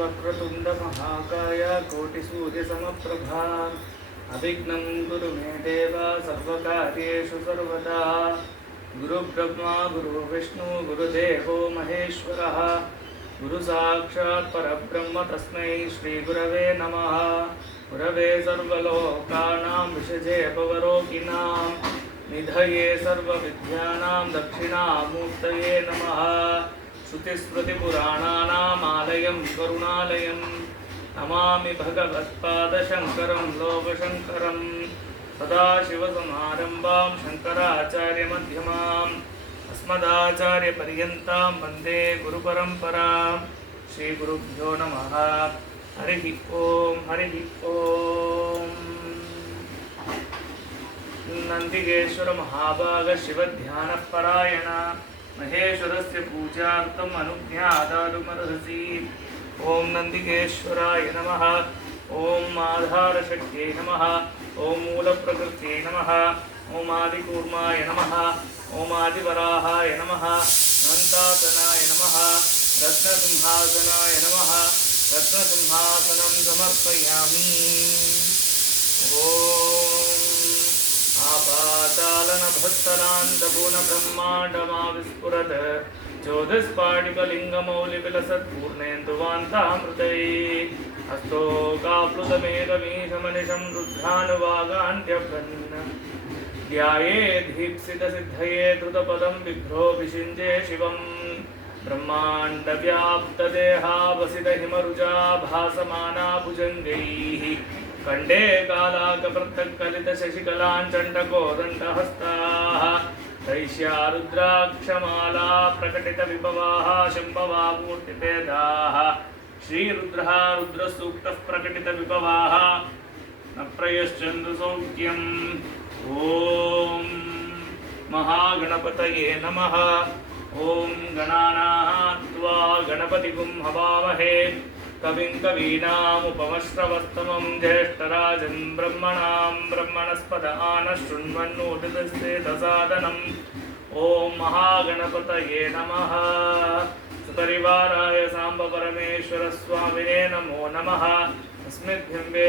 वक्रतुंड महाकाय कोटिसूर्यसमप्रभा अविघ्नं गुरु मे देव सर्वकार्येषु सर्वदा गुरुब्रह्मा गुरुविष्णु गुरुदेवो महेश्वरः गुरुसाक्षात् परब्रह्म तस्मै श्रीगुरवे नमः। गुरवे सर्वलोकानां विषजे भवरोगिणां निधये सर्वविद्यानां दक्षिणामूर्तये नमः। श्रुतिस्मृतिपुराणानाम् आलयं करुणालयं नमामि भगवत्पादशङ्करं लोकशङ्करं। सदाशिवसमारम्भां शङ्कराचार्यमध्यमाम् अस्मदाचार्यपर्यन्तां वन्दे गुरुपरम्परां। श्रीगुरुभ्यो नमः। हरिः ओं हरिः ओं। नन्दिकेश्वर महाभाग शिवध्यानपरायण महेश्वरस्य पूजार्थम् अनुज्ञातानुमर्हसि। ओं नन्दिकेश्वराय नमः। ओं आधारशक्त्यै नमः। ओं मूलप्रकृत्यै नमः। ओं आदिकूर्माय नमः। ओं आदिवराहाय नमः। अनन्तासनाय नमः। रत्नसिंहासनाय नमः। रत्नसिंहासनं समर्पयामि। ओं आपातालनभस्तलान्तपूर्णब्रह्माण्डमाविस्फुरत् ज्योतिस्फाटिकलिङ्गमौलिविलसत्पूर्णेन्दुवान्तामृतये हस्तोकाप्लुतमेकमीशमनिशं रुद्धानुवागान्त्यभ्रन् ध्यायेद्धीप्सितसिद्धये द्रुतपदं विभ्रोऽभिषिञ्जे शिवं। ब्रह्माण्डव्याप्तदेहावसितहिमरुजा भासमाना भुजङ्गैः कण्डे कालाकपृथक्कलितशशिकलाञ्चण्डकोदण्डहस्ताः दैश्या रुद्राक्षमाला प्रकटितविभवाः शम्भवा मूर्तिभेदाः श्रीरुद्रः रुद्रसूक्तः प्रकटितविभवाः न प्रयश्चन्द्र सौख्यम्। ॐ महागणपतये नमः। ॐ गणानात्वा गणपतिगुं हवामहे कविं कवीनामुपमश्रवस्तमं ज्येष्ठराजं ब्रह्मणां ब्रह्मणस्पद आनशृण्वन्नोदितस्तेदसादनम्। ॐ महागणपतये नमः। सपरिवाराय साम्ब परमेश्वरस्वामिने नमो नमः। अस्मद्बिम्बे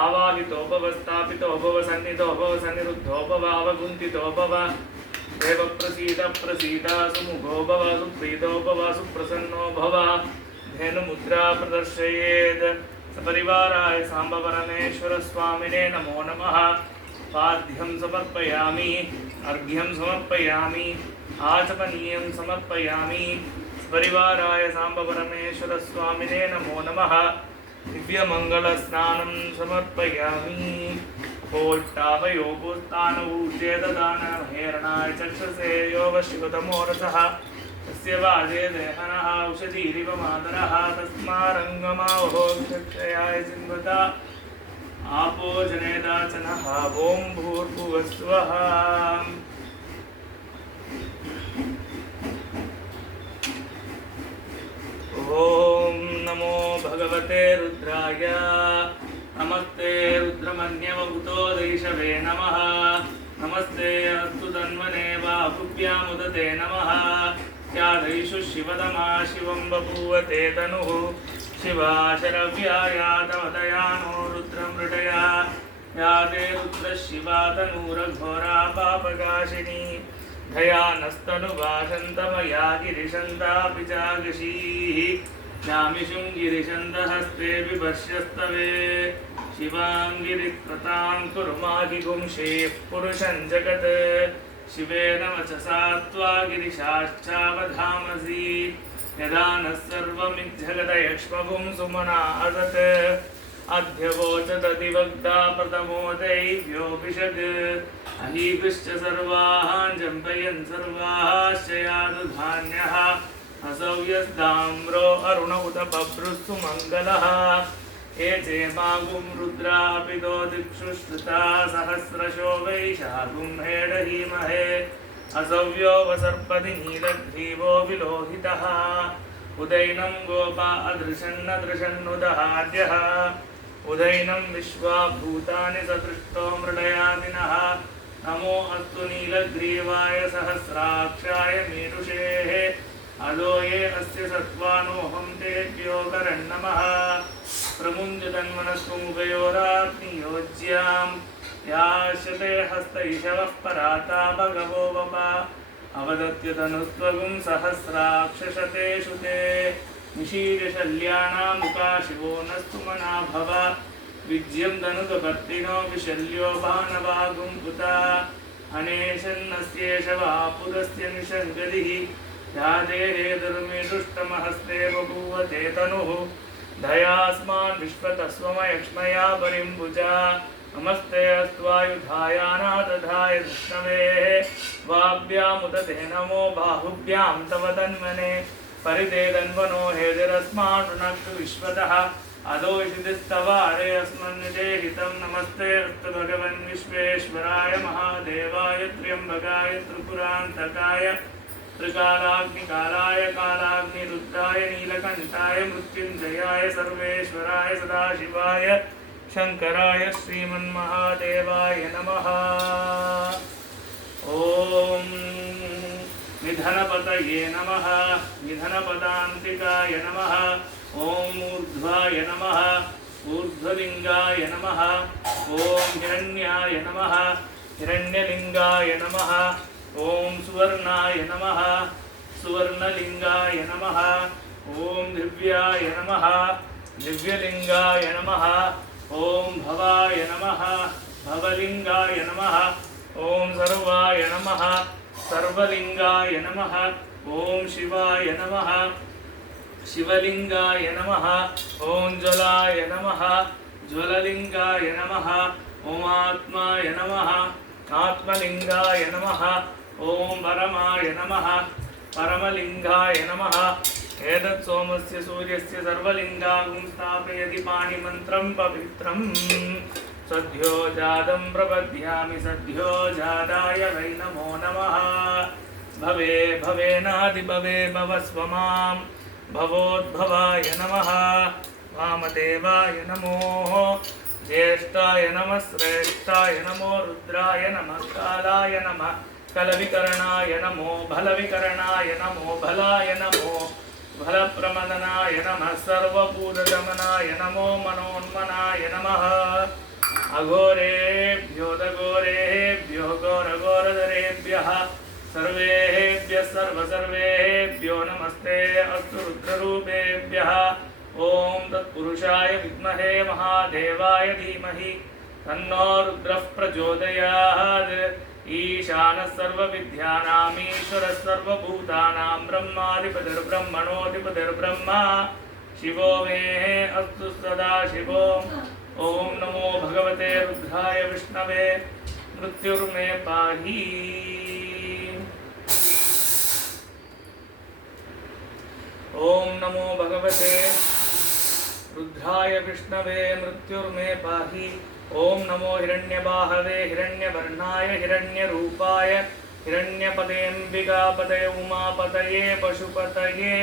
आवाहितो भव स्थापितो भव सन्निधो भव सन्निरुद्धो भव अवगुन्थितो भव देव प्रसीद प्रसीद सुमुखो भव सुप्रीतो भव सुप्रसन्नो भव धेनुमुद्रा प्रदर्शयेत्। सपरिवाराय साम्ब परमेश्वर स्वामिने नमो नमः। पाद्यं समर्पयामि अर्घ्यं समर्पयामि आचमनीयं समर्पयामि। सपरिवाराय साम्ब परमेश्वर स्वामिने नमो नमः। दिव्यमङ्गलस्नानं समर्पयामि। कोट्टाभयोगोत्थानऊर्जेददानहेरणाय चक्षसे यो वशिवतमो रसः तस्य वाजे देहनः औषधीरिव मातरः तस्मारङ्गमावहो विचक्षयाय सिन्वता आपो जनेदाचनः। ॐ भूर्भुवस्वः। ॐ नमो भगवते रुद्राय। नमस्ते रुद्रमन्यवभूतो दैशवे नमः। नमस्ते अस्तु तन्वने बाहुभ्यामुदते नमः। यादैषु शिवतमा शिवं बभूवते तनुः शिवा शरव्यायातवदयानो रुद्रमृडया यादे रुद्रशिवा तनूरघोरा पापकाशिनी धयानस्तनुभाषन्तमया गिरिशन्तापि चागशीः नामिषुं गिरिशन्दहस्ते बिभर्ष्यस्तवे शिवां गिरित्रतां कुरु माहिगुंषेः पुरुषं जगत् शिवेन वचसा त्वा गिरिशाश्चावधामसि यदा नः सर्वमिज्जगदयक्ष्मगुं सुमना असत् अध्यवोचदधिवक्ता प्रथमो दैव्योऽभिषग् अहीकृश्च सर्वान् जम्पयन् सर्वाश्च यादुधान्यः असव्यस्ताम्रो अरुण उत बभ्रुस्सु मङ्गलः ये चेमागुं रुद्रापितो दिक्षु श्रुता सहस्रशो वैशागुं हेडहीमहे असव्यो वसर्पति नीलग्रीवो विलोहितः उदैनं गोपा अदृशन्नदृशन्नुदहार्यः उदैनं विश्वा भूतानि सदृष्टो मृडयादिनः नमो अस्तु नीलग्रीवाय सहस्राक्षाय मीरुषेः अदो ये अस्य सत्त्वानोऽहं तेभ्यो करन्नमः प्रमुञ्जतन्मनस्सुमुखयोराग्नियोज्यां याशते हस्तैषवः पराता भगवो वप अवदत्यतनुस्त्वगुं सहस्राक्षशतेषु ते निशीर्यशल्यानामुकाशिवो नस्तु मना भव विज्यं दनुकपर्तिनो विशल्यो भानवागुं पुता अनेशन्नस्येष वा पुरस्य निषङ्गदिः या देहे धर्मे दुष्टमहस्ते बभूव ते तनुः दयास्मान् विश्वतस्वमयक्ष्मया परिम्बुजा नमस्ते अस्त्वायुधायानादधाय विष्णवेः वाभ्यामुत ते नमो बाहुभ्यां तव तन्मने परिते तन्वनो हेदिरस्मान्नक्तु विश्वतः अदोषितस्तवारे अस्मन्निदेहितं नमस्ते अस्तु भगवन् विश्वेश्वराय महादेवाय त्र्यम्बकाय त्रिपुरान्तकाय त्रिकालाग्निकालाय कालाग्निरुद्राय नीलकण्ठाय मृत्युञ्जयाय सर्वेश्वराय सदाशिवाय शंकराय श्रीमन्महादेवाय नमः। ओम निधनपतये नमः निधनपदान्तिकाय नमः। ओम ऊर्ध्वाय नमः ऊर्ध्वलिंगाय नमः। ओम हिरण्याय नमः हिरण्यलिंगाय नमः। ओम सुवर्णाय नमः सुवर्णलिंगाय नमः। ओम दिव्याय नमः दिव्यलिंगाय नमः। ओम भवाय नमः भवलिंगाय नमः। ओम सर्वाय नमः सर्वलिंगाय नमः। ओम शिवाय नमः शिवलिंगाय नमः। ओम ज्वलाय नमः ज्वललिंगाय नमः। ओम आत्माय नमः आत्मलिंगाय नमः। ओम परमाय नमः परमलिंगाय नमः। एतत् सोमस्य सूर्यस्य सर्वलिंगागुं स्थापयति पाणिमन्त्रं पवित्रं सद्यो जातं प्रपद्यामि सद्यो जाताय वै नमो नमः। भवे भवेनादिभवे भवस्व मां भवोद्भवाय नमः। वामदेवाय नमो ज्येष्ठाय नमः श्रेष्ठाय नमो रुद्राय नमः कालाय नमः कलविकरणाय नमो भलविकरणाय नमो भलाय नमो फलप्रमदनाय नमः सर्वभूतगमनाय नमो मनोन्मनाय नमः। अघोरेभ्यो दघोरेभ्यो घोरघोरधरेभ्यः सर्वेभ्यः सर्वसर्वेभ्यो नमस्ते अस्तु रुद्ररूपेभ्यः। ओम तत्पुरुषाय विद्महे महादेवाय धीमहि तन्नो रुद्रः प्रचोदयात्। ईशानः सर्वविद्यानामीश्वरः सर्वभूतानां ब्रह्माधिपतिर्ब्रह्मणोऽधिपतिर्ब्रह्मा शिवो मे अस्तु सदा शिवो। ओम नमो भगवते रुद्राय विष्णवे मृत्युर्मे पाहि। ओम नमो भगवते रुद्राय विष्णवे मृत्युर्मे पाहि। ओम नमो हिरण्यबाहवे हिरण्यवर्णाय हिरण्यरूपाय हिरण्यपतेऽम्बिकापतये उमापतये पशुपतये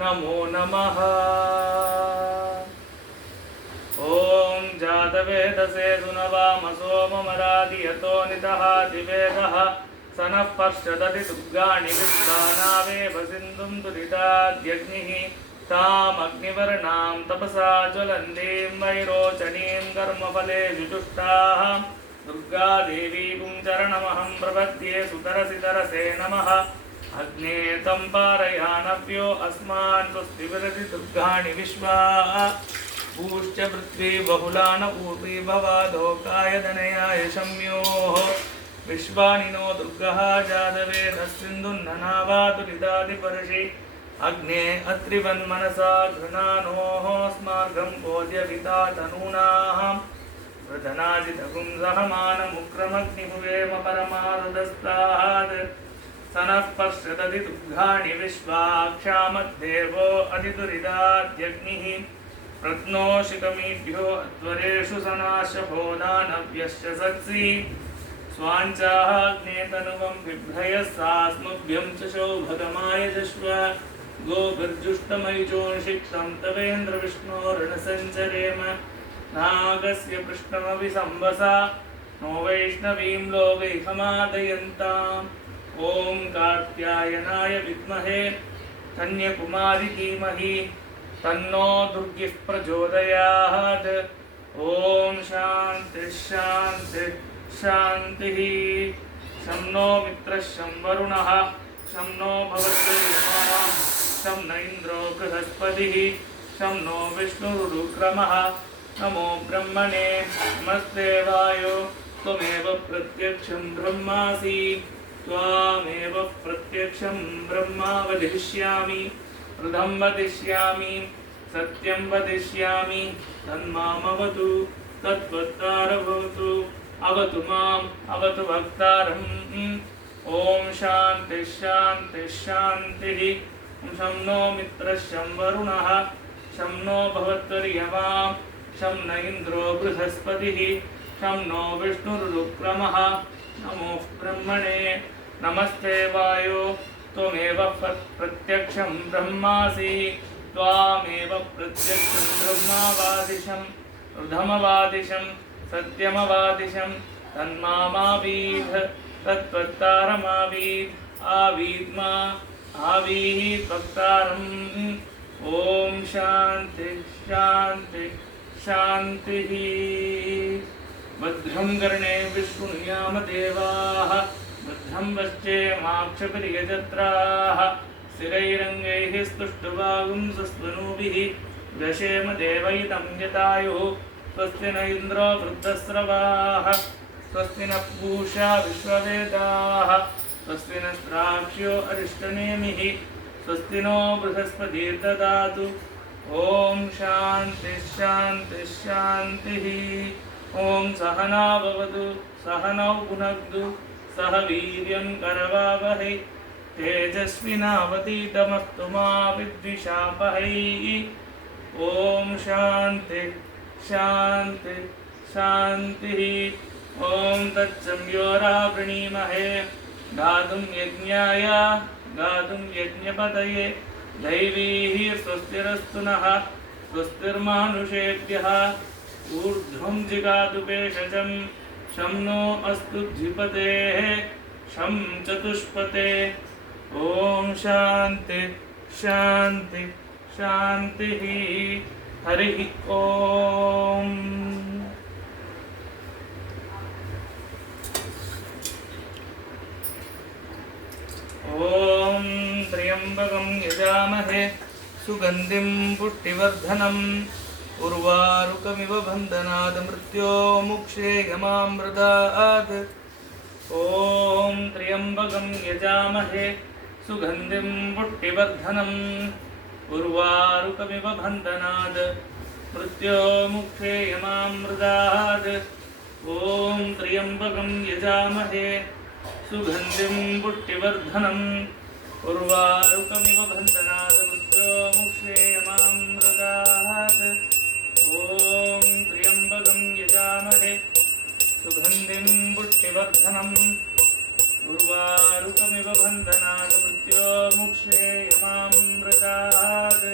नमो नमः। ओम जातवेदसे सुनवामसो ममरादियतो नितः दिवेदः सनः पर्षदति दुर्गाणि विश्वानावेव सिन्धुं दुरिताद्यग्निः तामग्निवर्णां तपसा ज्वलन्तीं वैरोचनीं कर्मफले वितुष्टाः दुर्गादेवीं चरणमहं प्रपद्ये सुतरसितरसे नमः। अग्ने तं पारयानव्यो अस्मान् स्वस्ति विरति दुर्गाणि विश्वा भूश्च पृथ्वी बहुलान ऊर्वी भवादोकाय धनयाय शम्योः विश्वानिनो दुर्गः जातवेदः सिन्धुन्ननावातुलितादिपर्षि अग्ने अत्रिवन्मनसा घृणानोः स्मार्गं बोध्यविता तनूनाः वृधनाजितगुं सहमानमुक्रमग्निभुवेम परमादस्तात् सनः पश्यदति दुर्गाणि विश्वाक्षामद्देवो अधिदुरिदाद्यग्निः रत्नोषिकमीभ्यो अध्वरेषु सनाशभो दानव्यश्च सत्सि स्वाञ्चाग्ने तनुवं बिभ्रयः सास्मभ्यं च शोभगमाय जश्व गोभिर्जुष्टमैजोषिक्तं तवेन्द्रविष्णोर्णसञ्चरेम नागस्य पृष्ठमभिसंवसा नो वैष्णवीं लोकैकमादयन्ताम्। ॐ कात्यायनाय विद्महे कन्याकुमारी धीमहि तन्नो दुर्गिः प्रचोदयात्। ओम शांति शांति शांतिः। शं नो मित्रः शं वरुणः शं नो भवद्भिर्यमाः शं न इन्द्रो बृहस्पतिः शं नो विष्णुरुक्रमः। नमो ब्रह्मणे नमस्ते वायो त्वमेव प्रत्यक्षं ब्रह्मासि त्वामेव प्रत्यक्षं ब्रह्मा वदिष्यामि ऋतं वदिष्यामि सत्यं वदिष्यामि तन्मामवतु तत्वत्तारभवतु अवतु माम् अवतु वक्तारम्। ओम शांति शांति शांतिः। शं नो मित्रः शं वरुणः शं नो भवद्भिर्यमा शं न इन्द्रो बृहस्पतिः शं नो विष्णुरुक्रमः। नमो ब्रह्मणे नमस्ते वायो त्वमेव प्रत्यक्षं ब्रह्मासि त्वामेव प्रत्यक्षं ब्रह्मावादिशं ऋधमवादिशं सत्यमवादिशं तन्मामावीध तत्त्वत्तारमावीद आवीद्मा आवीः त्वत्तारम्। ओम शांति शांति शांतिः। भद्रं कर्णे विष्णुयाम देवाः भद्रं पश्येमाक्षभिर्यजत्राः स्थिरैरङ्गैः स्तुष्टुवागुंसस्तनूभिः व्यशेम देवैतं यतायुः। स्वस्ति न इन्द्रो वृद्धस्रवाः स्वस्ति न पूषा विश्ववेदाः स्वस्ति नस्त्राक्ष्यो अरिष्टनेमिः स्वस्ति नो बृहस्पतिर्ददातु। ओम शांति शांति शांतिः। ओम सहना भवतु सहनौ भुनक्तु सह वीर्यं करवावहै तेजस्विनावतीतमस्तु मा विद्विषावहै। ओम शांति शांति शांतिः। ओम तत्संयोरा वृणीमहे गातुं यज्ञाय गातुं यज्ञपतये दैवीः स्वस्तिरस्तु नः स्वस्तिर्मानुषेभ्यः ऊर्ध्वं जिगातु भेषजं शं नो अस्तु द्विपतेः शं चतुष्पते। ओम शांति शांति शांतिः। हरिः ओम। ओम त्र्यंबकं यजामहे सुगंधिं पुष्टिवर्धनम् उर्वारुकमिव बन्धनात् मृत्योर्मुक्षेयमामृतात्। ओम त्र्यंबकं यजामहे सुगंधिं पुष्टिवर्धनम् उर्वारुकमिव बन्धनात् मृत्योर्मुक्षेयमामृतात्। ओम त्र्यंबकं यजामहे सुगंधिं पुष्टिवर्धनम् उर्वारुकमिव बन्धनात् मृत्योर्मुक्षेयमामृतात्। ओम त्र्यंबकं यजामहे सुगंधिं पुष्टिवर्धनम् उर्वारुकमिव बन्धनात् मृत्योर्मुक्षेयमामृतात्।